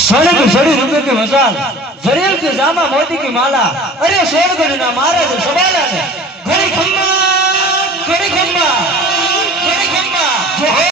स्वर्ग छड़ी रुपये की मसाल जरील के जामा मोती की माला अरे स्वर्ग ना मारा जो सवाला ने घड़ी खम्बा घड़ी खम्बा घड़ी खम्बा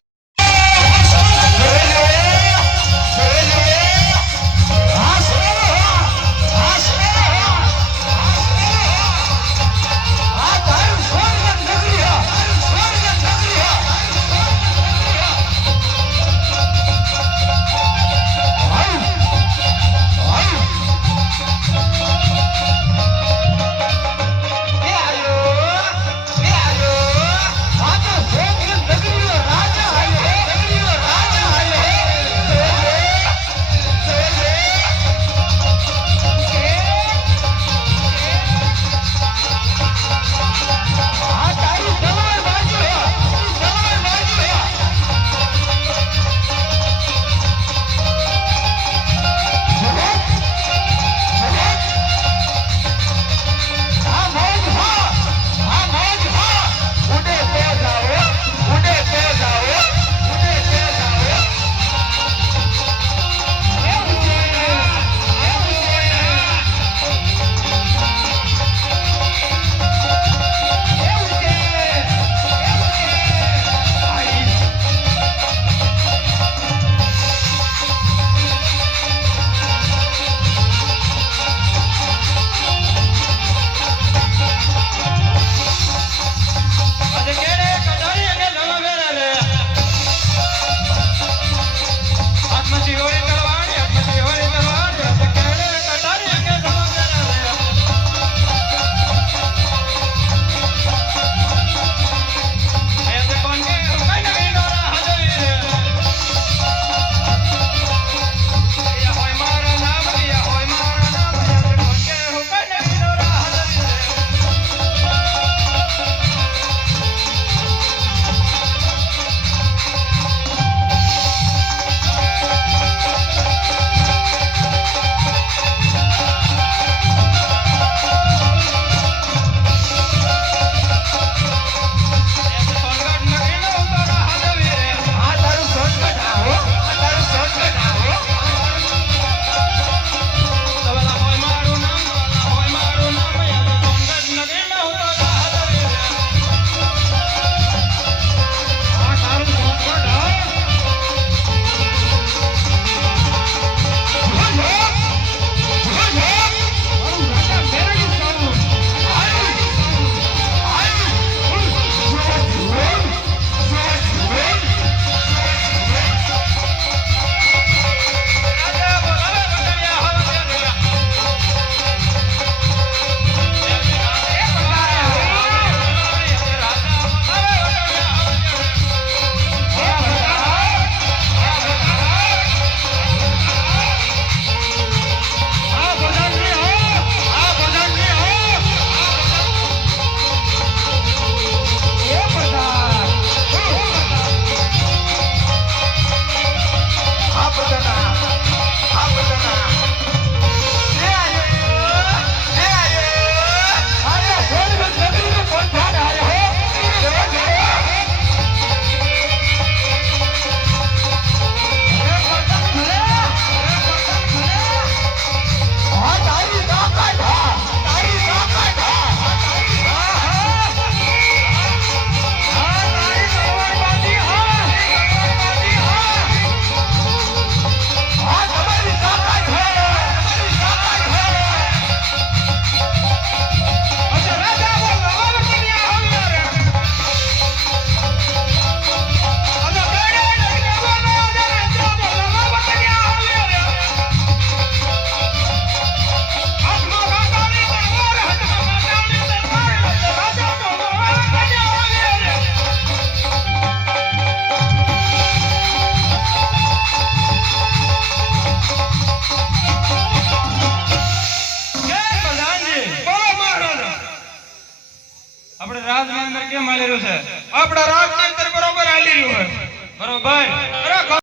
બરોબર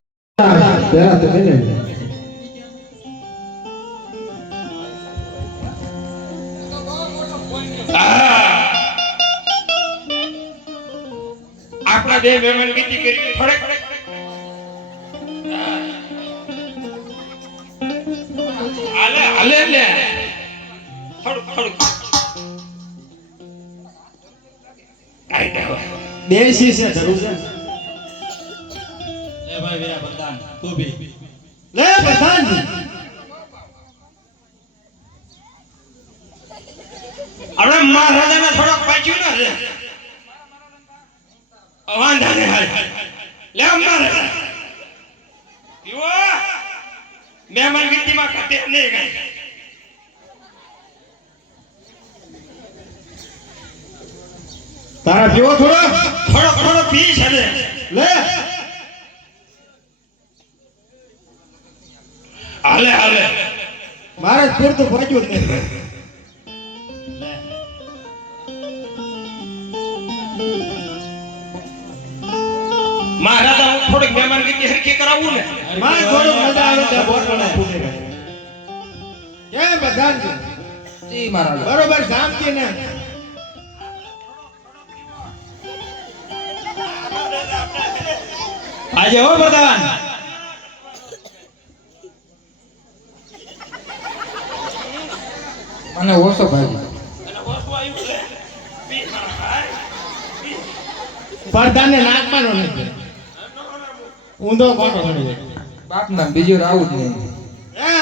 પેલા તો મેને આપણા બે મહેમાન ગીતી કરી ફરક હાલે હાલે ને થોડું થોડું કાઈ ના દેશી છે જરૂર છે એ ભાઈ વીરા પ્રધાન તું બી લે પ્રધાનજી આપણે મહારાજાને થોડોક પાછું ના છે વાંધા નહીં હાલ લે મહારાજ પીવો મહેમાન ગીતીમાં કટે નહીં ગઈ તારા પીવો થોડો થોડો થોડો પી છે ને લે હાલે હાલે મારે પૂરતું પહોંચ્યું જ નહીં મહારાજા હું થોડીક મહેમાન ગીતી હરખી કરાવું ને મારે થોડું મજા આવે તો બોટલા ફૂટે ગઈ કેમ પ્રધાનજી જી મહારાજ બરોબર જામતી ને આજે હો પ્રધાન મને ઓછો ભાઈ પ્રધાનને નાકમાં નો નથી ઊંધો કોટો કરી બાપ ના બીજું આવું જ નહીં હે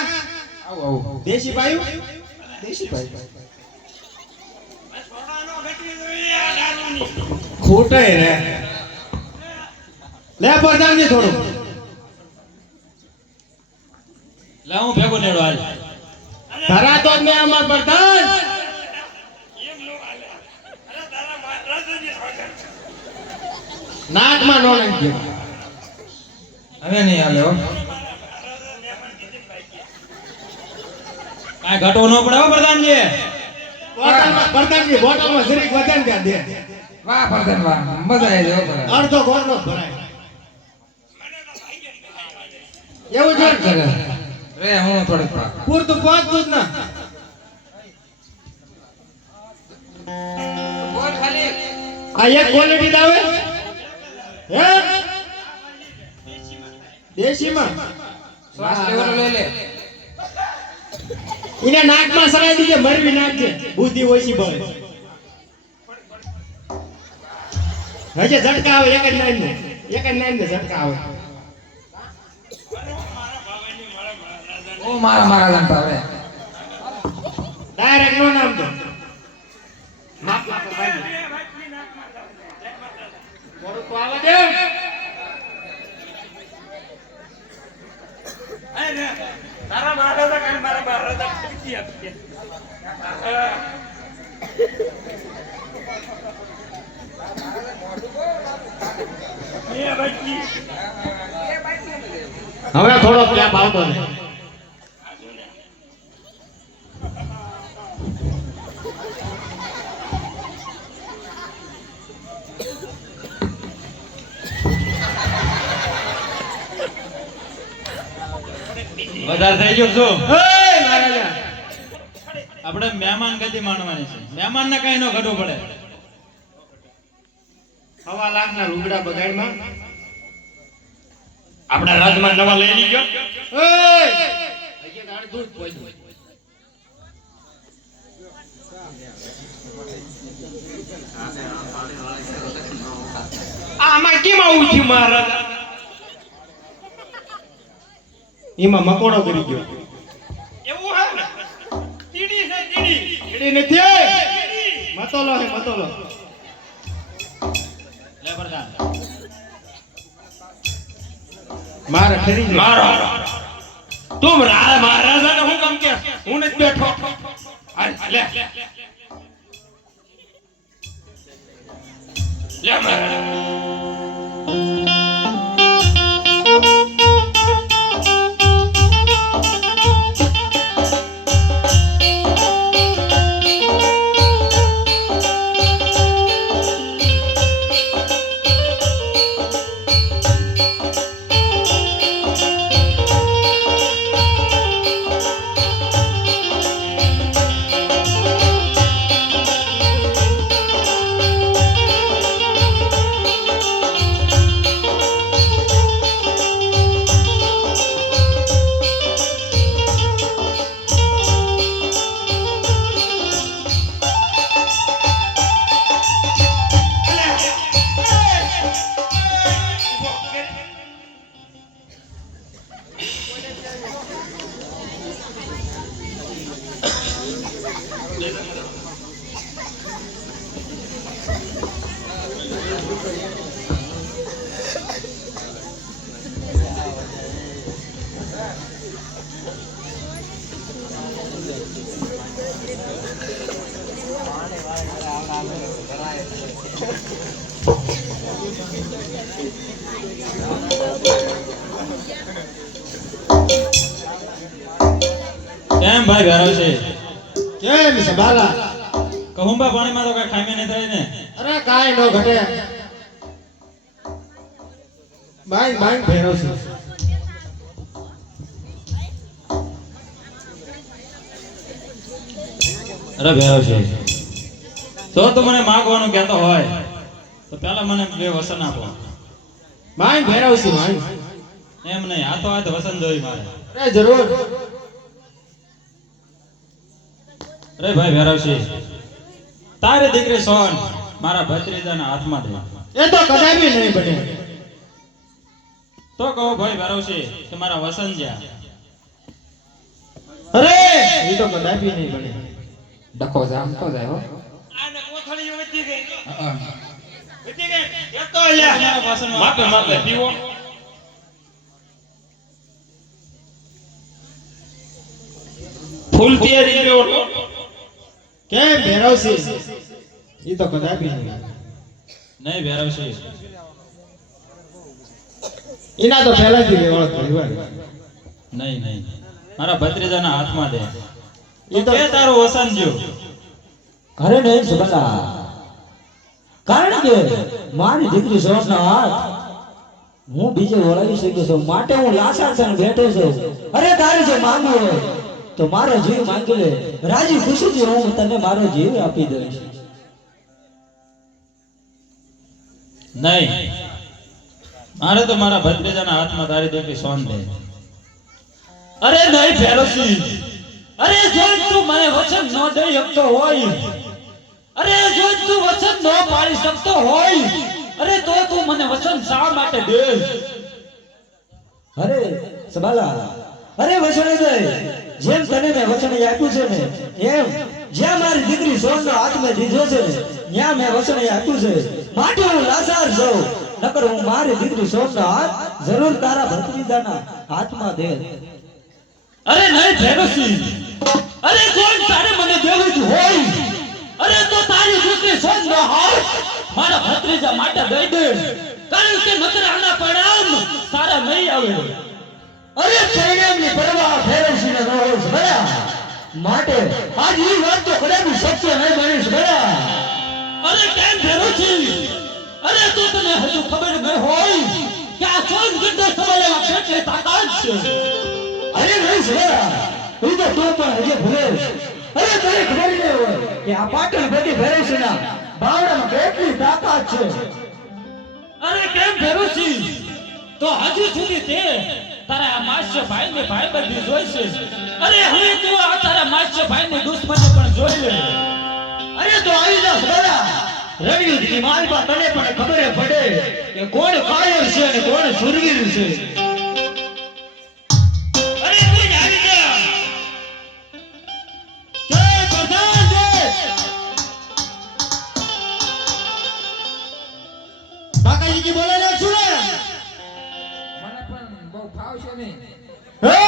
આવું આવું દેશી ભાઈ દેશી ભાઈ ખોટે રે લે પ્રધાનજી થોડું લે હું ભેગો નેડો હાલ ધરા તો જ ને અમાર પ્રધાન નાકમાં નો નથી હવે નહીં હાલે હો કાંઈ ઘટવું ન પડે હો પ્રધાનજી પ્રધાનજી બોટલમાં જરીક વજન ક્યાં દે વાહ પ્રધાન વાહ મજા આવી જાય હો પ્રધાન અડધો ગોળનો જ ભરાય એવું છે ને? રે હું થોડીક પૂરતું પહોંચતું જ ના બોલ ખાલી આ એક ક્વોલિટી દાવે હે દેશીમાં શ્વાસ લેવાનો લઈ લે એને નાકમાં સરાઈ દીજે મરવી નાખજે બુદ્ધિ ઓછી બળે હજે ઝટકા આવે એક જ નાઈન ને ઝટકા આવે ઓ મારા મારા લંટા હવે ડાયરેક્ટ નો નામ તો નાકમાં તો ભાઈ મોડું તો આવા દે તારા મહારાજા કાંઈ મારા મહારાજા ખરીદી આપીએ હવે થોડો ક્યાપ આવતો ને વધારે થઈ ગયો શું એ મહારાજા આપણે મહેમાન ગતિ માણવાની છે મહેમાન ને કઈ નો ઘટવું પડે હવા લાખના લુગડા બગાડમાં આપણા રાજમાં નવા લઈ લીધો આમાં કેમ આવું થયું મહારાજા એમાં મકોડો કરી ગયો એવું હે ને તીડી છે તીડી એડી નથી મતોલો હે મતોલો લે પ્રધાન મારે ફેરી જાય. મારો તું મહારાજાને હું કેમ કે હું નથી બેઠો હાલ લે લે મહારાજ કેમ ભાઈ ભેરો છે? કેમ છે બાલા? કહુંબા પાણીમાં તો કઈ ખામી નહીં થાય ને? અરે કાંઈ નો ઘટે. બાઈ ભેરો છે. અરે ભેરો છે, જો તું મને માગવાનું કહેતો હોય તો પહેલા મને બે વસન આપો. બાઈ ભેરો છે બાઈ. એમ નહીં, આ તો વસન જોઈ મારે. અરે જરૂર. અરે ભાઈ ભેરો છે, તારી દીકરી સોન મારા ભત્રીજાના હાથમાં દે. એ તો કદાપી નહીં બને. તો કહો ભાઈ ભેરો છે કે મારા વસન જ્યાં. અરે એ તો કદાપી નહીં બને. ડખો જામતો જાય હો. આને કોથળીઓ વધી ગઈ. હા. વધી ગઈ. એક તો લ્યા. માપે માપે પીવો. ફૂલ તૈયારી કર્યો તો. કેમ ભેરો છે? એ તો કદાપી નહીં. નહીં ભેરો છે, એના તો પહેલાથી લેવડ કરી હોય. નહીં નહીં, મારા ભત્રીજાના હાથમાં દે. એ તો કે તારું વસન જ્યું. ઘરે નહીં સબલા, કારણ કે મારી દીકરી સોનનો હાથ હું બીજે વળાવી શક્યો છું, માટે હું લાસાર થઈને બેઠો છું. અરે તારે જો માંગવું હોય તો મારો જીવ માંગી લે, રાજી ખુશીથી હું તને મારો જીવ આપી દઈશ. નહીં, મારે તો મારા ભત્રીજાના હાથમાં તારી દીકરી સોન દે. અરે નહીં ફેરોસી, અરે જો તું મને વચન ન દઈ શકતો હોય, અરે જો તું વચન ન પાળી શકતો હોય, અરે તો તું મને વચન શા માટે દે? અરે સબાલા, અરે વચન દે, જેમ તને મેં વચન આપ્યું છે ને એમ જ્યાં મારી દીકરી સોનનો હાથ મેં દીધો છે ત્યાં મેં વચન આપ્યું છે, માટે હું લાચાર છું. નકર હું મારી દીકરી સોનનો હાથ જરૂર તારા ભત્રીજાના હાથમાં દે. અરે નહીં ફેરોસી, અરે જો તારે મને દેવું જ હોય, અરે તો તારી દીકરી સોન નો હાથ મારા ભત્રીજા માટે દઈ દે, કારણ કે નકર આના પરિણામ સારા નહીં આવે. અરે પરિણામની પરવા ફેરવશીને ન હોય સબલા, માટે આજ એ વાત તો કદાપી સત્ય નહીં બનીશ બરા. અરે કેમ ફેરોસી, અરે તો તને હજુ ખબર ન હોય કે આ સોન ગીતો સવાલેમાં કેટલી તાકાત છે. અરે નહીં સબલા, એ તો તું પણ હજી ભૂલે. અરે તને ખબર નહીં હોય કે આ પાટણ બધી ફેરવશીના બાવડામાં કેટલી તાકાત છે. અરે કેમ ફેરોસી, તો હજુ સુધી તે તારા આ માસ્ય ભાઈને ભાઈબંધી જોઈ છે. અરે હવે તું આ તારા માસ્ય ભાઈને દુશ્મની પણ જોઈ લે. અરે તો આવી જા સબલા, રણયુદ્ધની માલમાં તને પણ ખબર પડે કે કોણ કાયર છે અને કોણ સુરવીર છે. અરે તું જ આવી જા. જય પ્રધાન જય. બાકાજી બોલે લે શું રે? મને પણ બહુ ફાવશે નહીં. હે!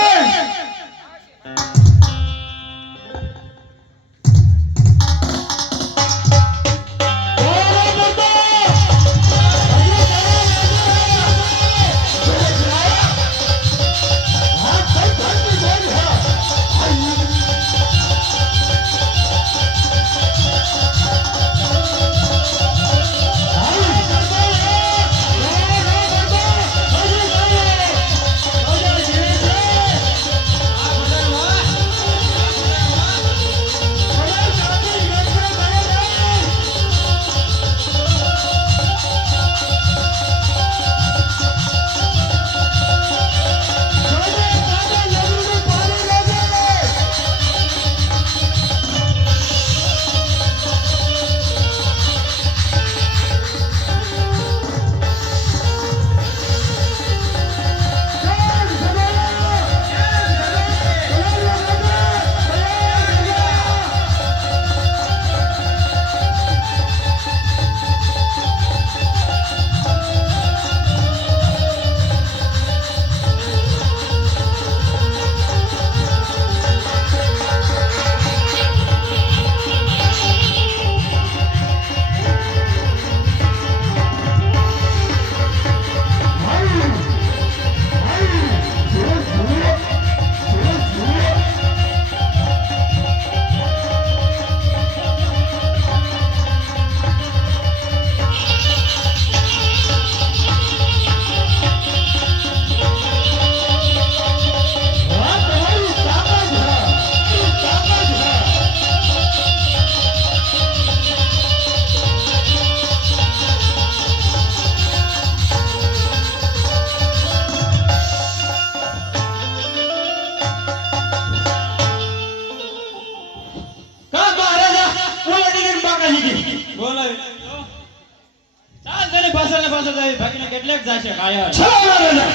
જ જશે કાયર. ચલો મહારાજા.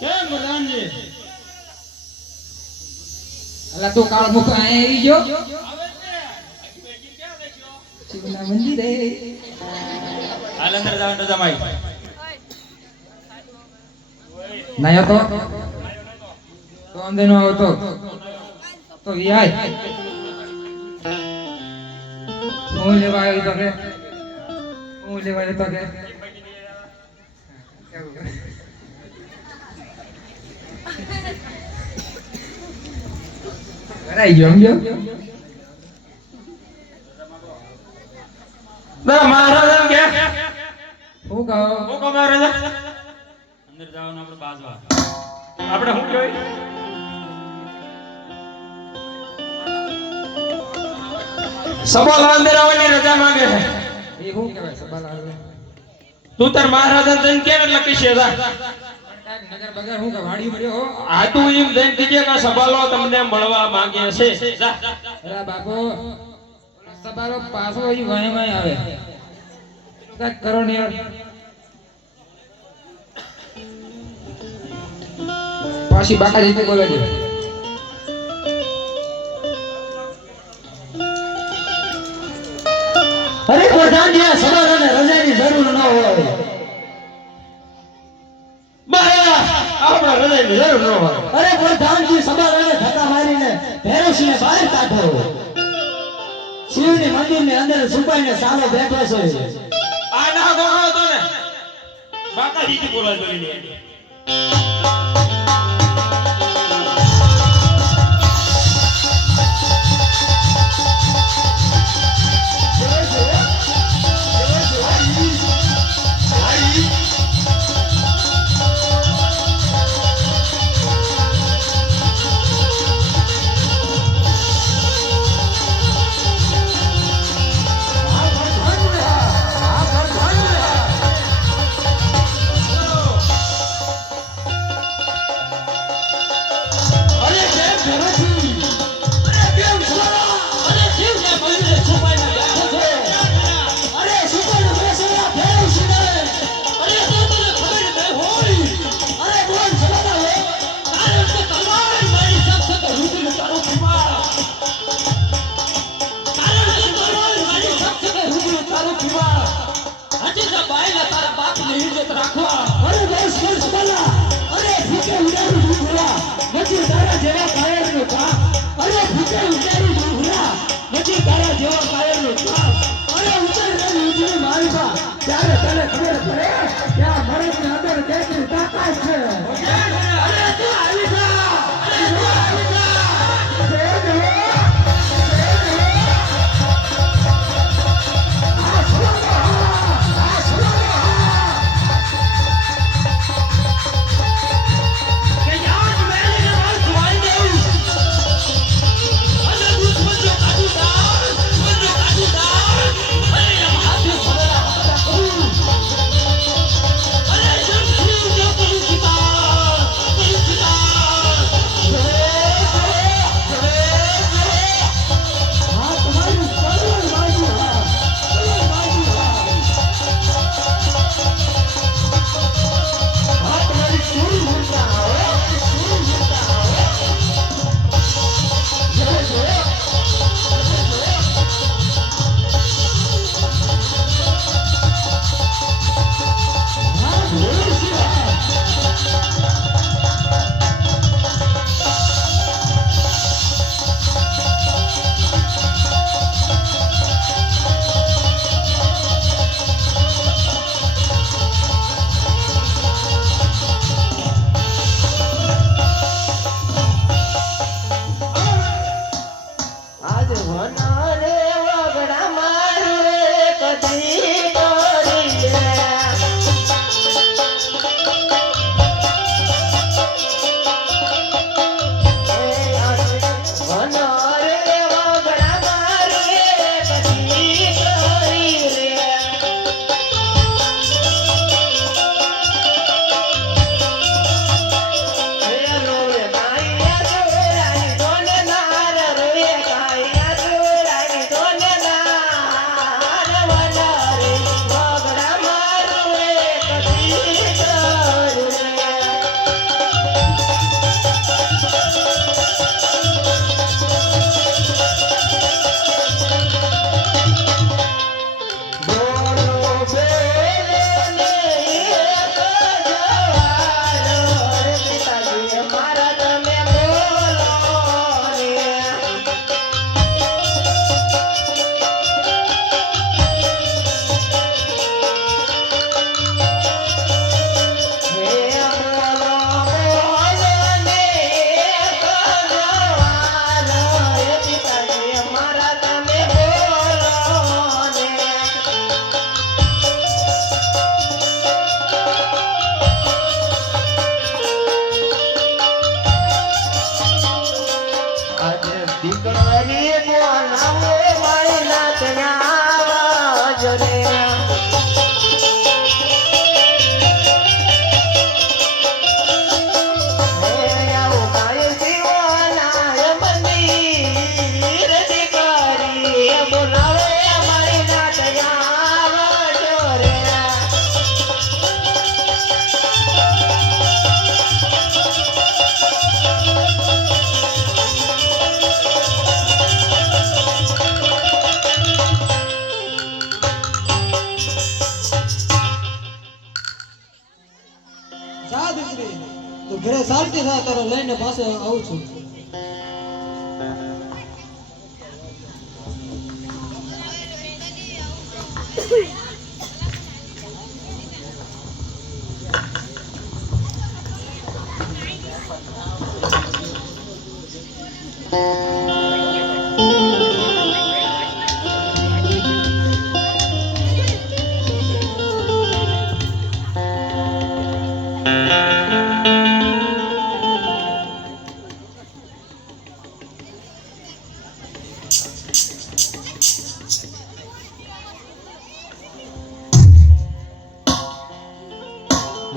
કેમ પ્રધાનજી? અલા તું કાળ મુખ આયા આવી ગયો શિવના મંદિરે હાલ અંદર જાવ જમાઈ. નયો તો અંદર નો આવતો તો વિહાય હું લેવા આવ્યો તો કે હું લેવા આવ્યો તો કે કરાઈ ગયો સમજો મહારાજા કે હું કહો હું કહું મહારાજા અંદર જવાનું આપણે બાજવા. આપણે શું કહેવાય સવાલ અંદર આવવાની રજા માંગે છે. એ શું કહેવાય સવાલ આવે તું તાર મહારાજા જઈને કેમ એટલે કહીશે જા. નગર બગર હું કે વાડી પડ્યો આ તું એમ જઈને કીજે કે સવાલો તમને મળવા માંગે છે. જા. અરે બાપો સવારો પાછો ઈ વાયમાં આવે કાક કરો ને યાર પાછી બાકા જીતે બોલે છે અરે પ્રધાનજી આ સવાર અને રજાની જરૂર ન હોય. મહારાજા આપણે હૃદયની જરૂર ન હોય. અરે પ્રધાનજી સવાર અને ધક્કા મારીને ભેરવસિંહને બહાર કાઢો. શિવની મંદિરની અંદર છુપાઈને સાલો બેઠો છે. આ ના ગોળો તો ને બાકાજી બોલાય તો નહીં. અરે બસ બસ બલા. અરે ફૂકે ઉડાડું દૂધવા. નથી તારા જેવા કાયરનું કામ પાસે આવું છું.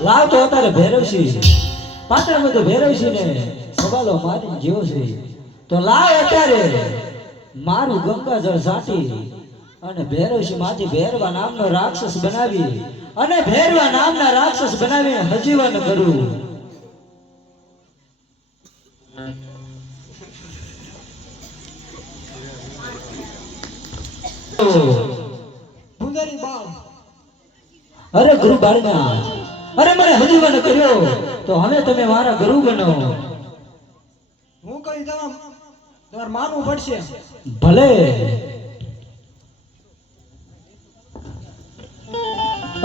લાવ તો અત્યારે ભૈરવસિંહ પાટણમાં તો ભૈરવસિંહ ને સવાલો મારી જેવો છે તો લાવ અત્યારે મારું ગંગાજળ સાટી અને ભૈરવસિંહ માંથી ભૈરવા નામનો રાક્ષસ બનાવી અને ભૈરવા નામના રાક્ષસ બનાવીને હજીવન કરું. ભૂંગારી બાળ અરે ગુરુ બાળનાથ, અરે મને હજીવન કર્યો તો હવે તમે મારા ગુરુ બનો. હું કહી તમારે માનવું પડશે. ભલે.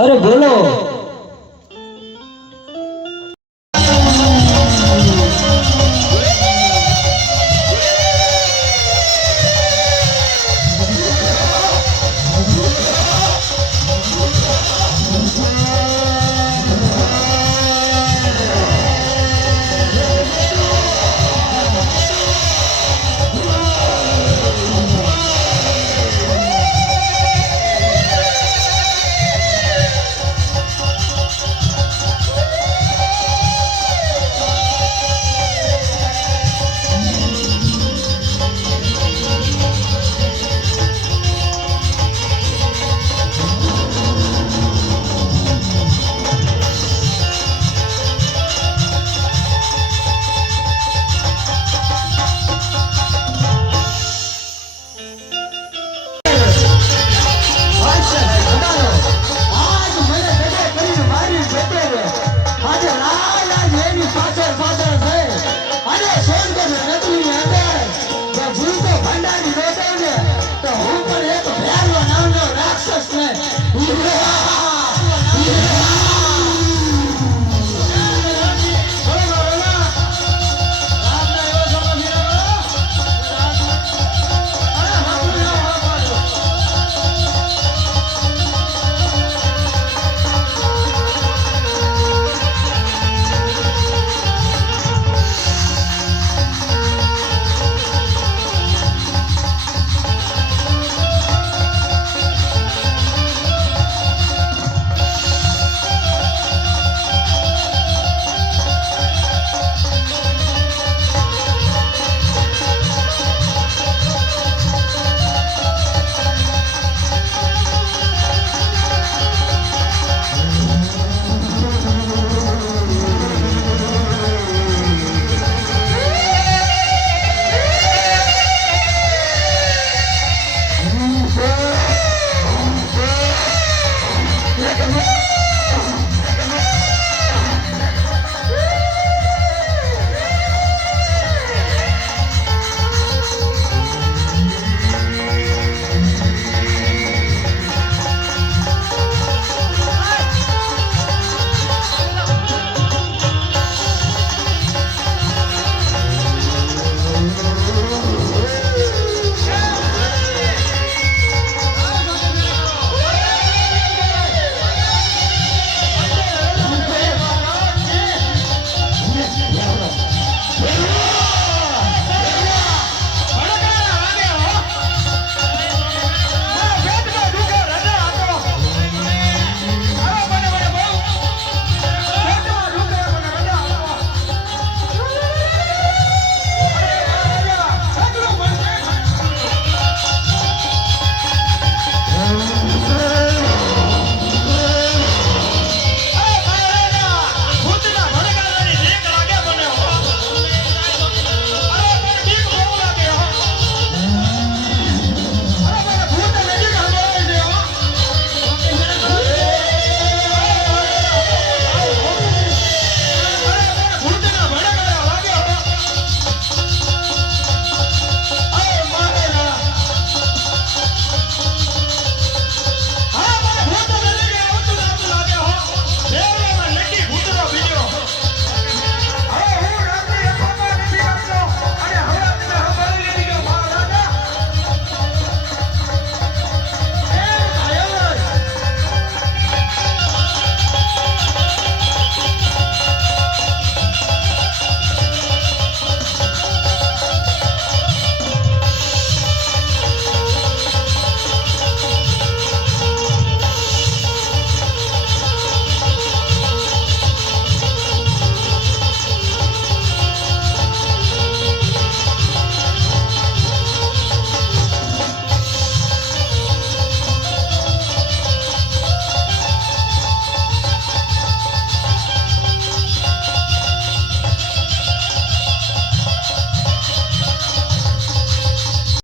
અરે બોલો